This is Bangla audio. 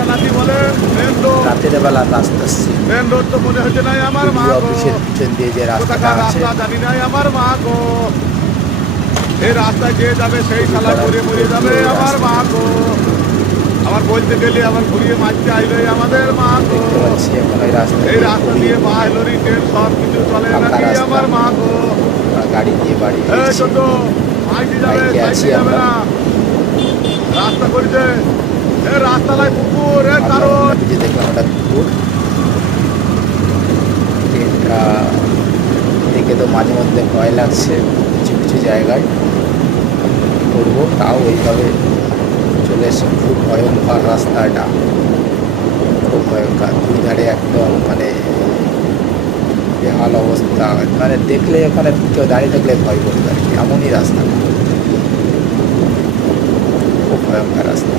রাস্তা নাকি বলে মেন রোড, রাতের বেলা রাস্তা মেন রোড তো মনে হচ্ছে নাই আমার মা গো, অফিসের পিছন দিয়ে যে রাস্তাটা কোথাকার আছে রাস্তা জানি নাই আমার মা গো, এই রাস্তায় যে যাবে সেই খুবই শালা ঘুরে ঘুরে খারাপ যাবে এই আমার রাস্তা। মা গো, আবার বলতে গেলে আবার ঘুরিয়ে মারতে আইবে আমাদের মা গো, দেখতে পাচ্ছি এখন ওই রাস্তা এই দিয়ে রাস্তা খুবই দিয়ে বাস লরি ট্রেন সব কিছু চলে ফাঁকা নাকি রাস্তা। আমার মা গো। গাড়ি দিয়ে বাড়ি এই ফিরছি। ছোট মাইকে যাবে, বাইকে আছি সাইকেল যাবে আমরা। না, রাস্তা করেছে এ রাস্তায় পুকুর এ আমরা কারণ যে দেখলাম ওটা পুকুর। এটা দেখে তো মাঝে মধ্যে ভয় লাগছে কিছু কিছু জায়গায়। কী করবো, তাও ওইভাবে চলে এসে খুব ভয়ঙ্কর রাস্তাটা, খুব ভয়ঙ্কর। দুই ধারে একদম মানে বেহাল অবস্থা, মানে দেখলে ওখানে কেউ দাঁড়িয়ে থাকলে ভয় করবে আর কি, এমনই রাস্তা, খুব ভয়ঙ্কর রাস্তা।